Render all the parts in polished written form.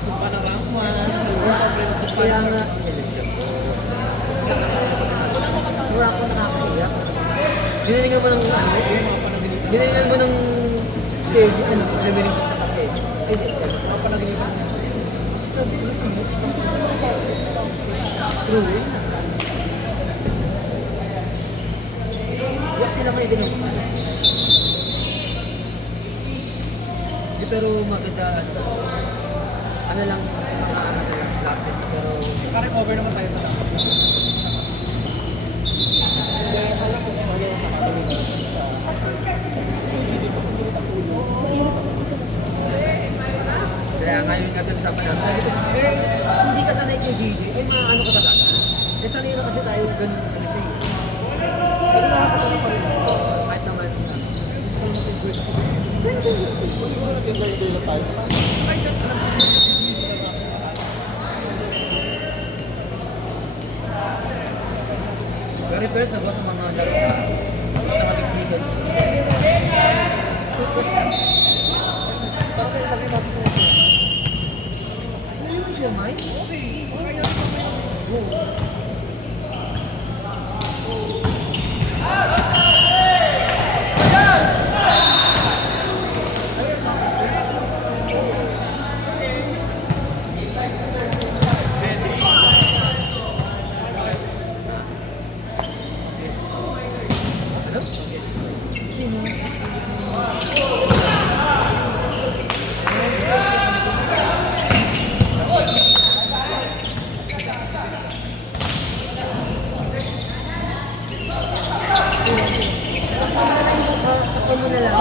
Sumpa na ramwa. Kaya nga, wala ko nakakahiya. Binilingan mo ng ano? Binilingan mo ng save, ano? Binilingan mo sa kafe. Ay, di ko. Papanaginipan. True. Wala sila may ginawa. Di pero makita ano lang mga ano lang lapis pero Parang over naman tayo sa tapos. Alam ko kung ano yung nakatuloy kaya ngayon natin sa panahon. Eh, hindi ka sanay kay DJ, ay maano ka talaga. Eh, sanay na kasi tayo ganun ano siya eh. Pero nakakatuloy pa rin. Kahit naman. Siguro nag-enjoy na tayo. Very first, ako sa mga laro na automatic vehicles. Toothbrush lang. Parang kayo lagi natin ito. Ano yung siya, Mike? Oo. Ano? Sino? Takpan mo na lang.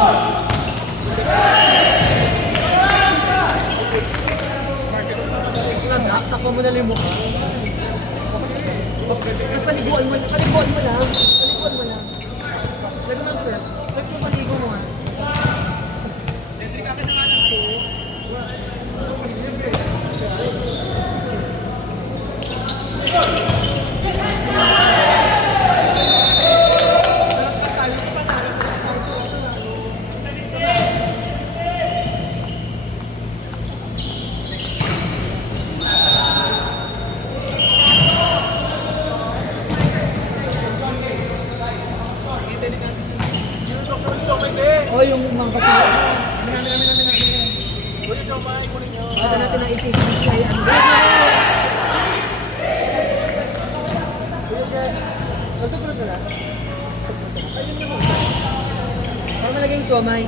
Lang, takpan mo na lang yung mukha. Tapos paliguan mo lang. Paliguan mo lang. Paliguan mo lang. Lagyan mo lang, sir. Check yung paligo mo ha. Cedric, akin na nga lang po. Oh, yung mga kapatid. Uy, Jomay, kunin nyo. Ito natin ang i-face kay ano. Kuya Jen, natutulog na lang. Para malagay yung somay.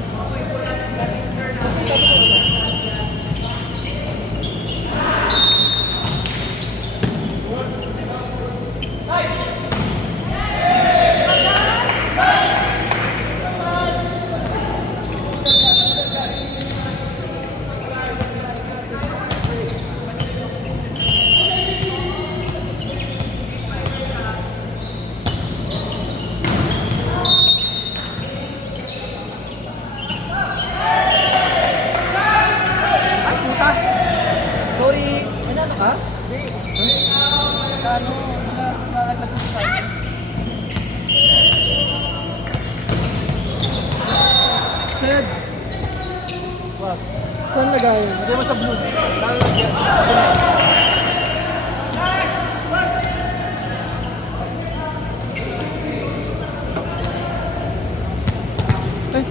Ay, puta! Sorry. Ano ka? Ano, nakakatulog tayo. Sir, What? Saan lagay? Lagay mo sa blue. Lalagyan. Eh.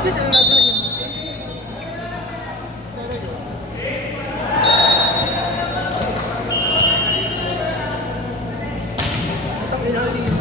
Bakit ang lasa niya? Itang ilalim.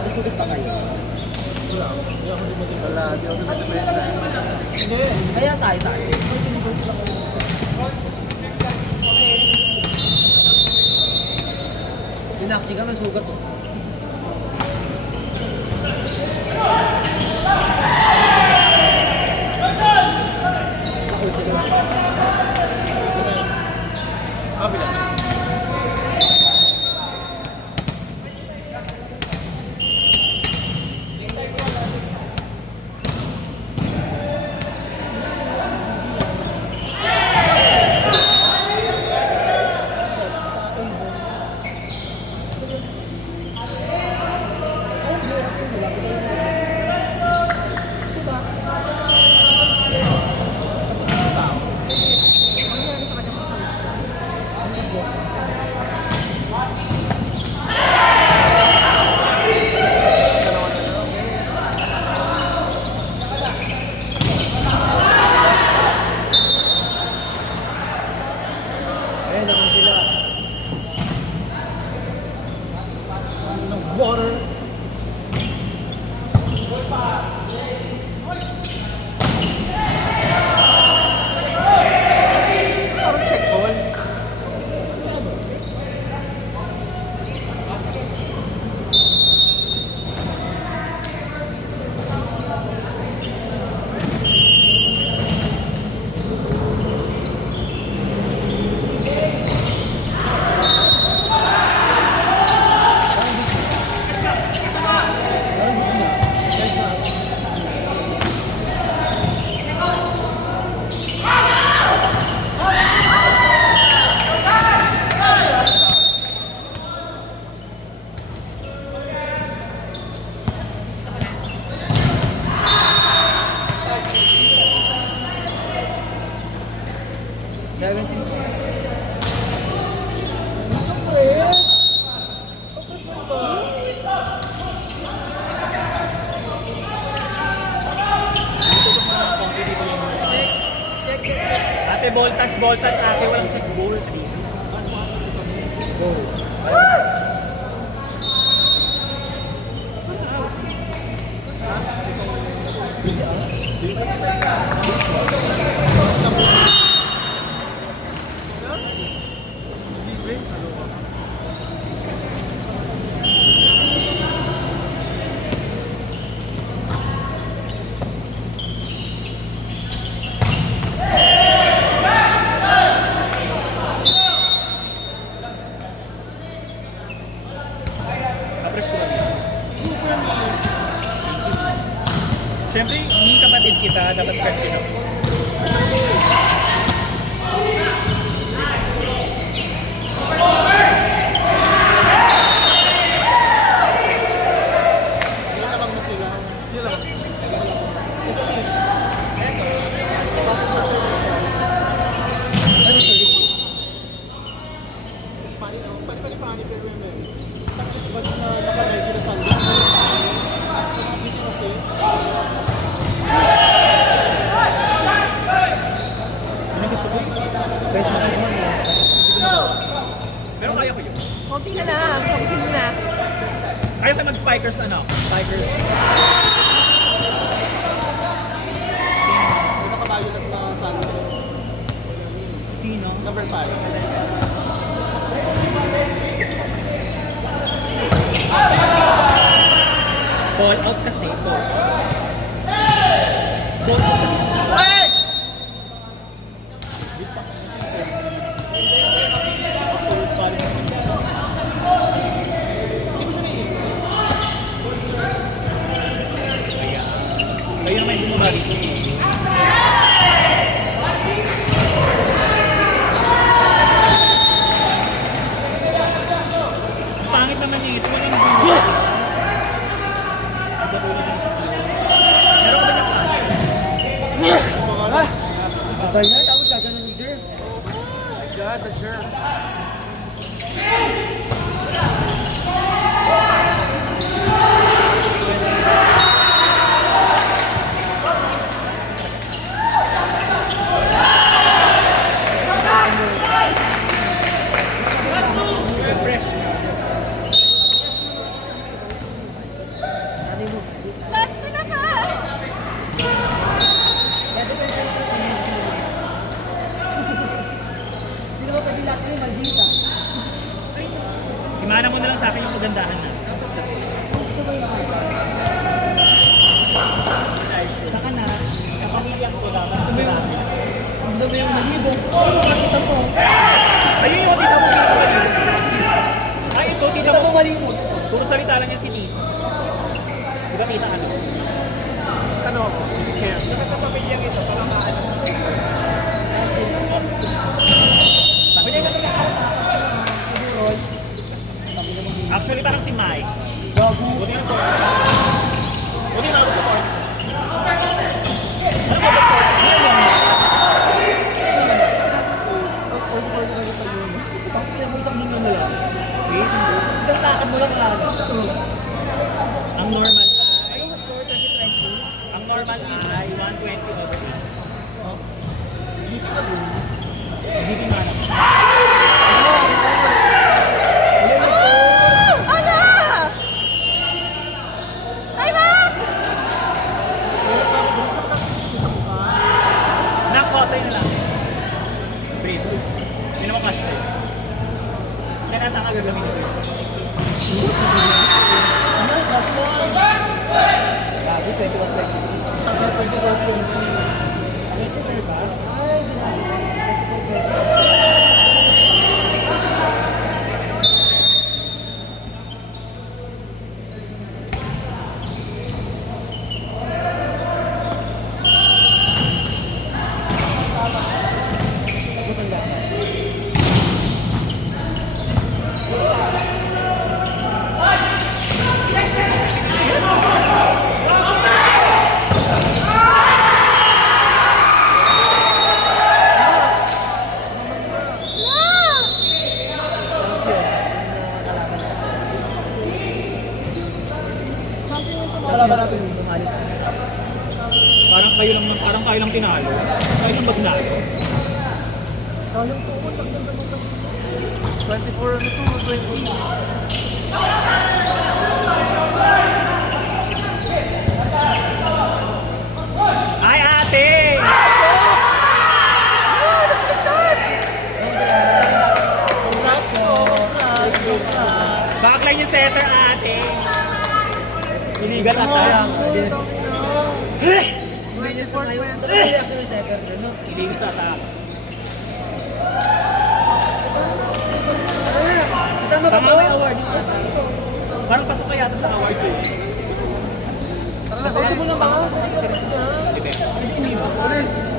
Nasulit pa kayo. Wala, di ako nag-depensa. Hindi. Kaya tayo. Sinaksi ka, masugat oh. Kabila. Ayan naman sila. Water. Parang check ball. Ate, ball touch, ate, walang check ball. Apres ko lang yun. Siyempre, hindi kapatid kita, dapat question ako. Yun naman na sila. Yun lang. Funny pero may ba't na nakalay ko na sanda? Hindi ko kasi. Ano gusto ko? Pwede naman eh. Pero kaya ko yun. Konti na lang. Konti mo na. Ayaw kayo mag-spikers ano? Spikers. May nakabayo na sanda. Sino? Number 5. Ball out kasi. Ball. Ball out kasi. Kaya naman yung bumaba dito. Ang pangit naman niya ito. Walang bumaba. Meron ka ba na plan? Abay na, tapos gaganon ni Jeff. God, the jerks. Fresh. pagandahan na. Saka na, kapamilya ko dapat sa marami. Gusto mo yung nalibong. Oo, nakakita mo. Ayun yung tita mo pinapagaling. Ay, ito, tita Kita mo. mo malimot. Puro salita lang yan si tita. Di ba tita ano? Ano? Care. Saka sa pamilyang ito, pangakaalam sa Actually, parang si Mike. Gago. Buti na po. Buti na ako support. Ano ba support? Pakita mo isang hinga mo lang. Wait, hindi. Isang lakad mo lang kagad. Ang normal ay, Ano mas score 2020? ang normal ay 120 over 8. Dito ka dun. Hindi nga naman. Ano? Time out! Kaya bakit doon sa pagkakasip sa mukha? Nako, sa'yo na lang. Breathe. Hindi naman kasi sa'yo. Yan ata nga gagamitin ko. Ano? Last one. Gago, 21-23. Taka 24-20. Ito na ba? Ay, binali. 24-20. Tapos ang gana. Kalaban natin. Umalis. Parang kayo lang tinalo. Kayo lang ba tinalo? Sayang to. Ang ganda mo. 24 ano to? 20. Ay, ate! Congrats po. Backline yung setter, ate. Iligal ata. Kaya nga, hindi niya sa ngayon. Ito kasi actually second, ano? Iligal ata. Kasama ba Tama to? may award yung ata. Parang pasok ka yata sa award ko. Tara, mo na ba? Depende. Honest.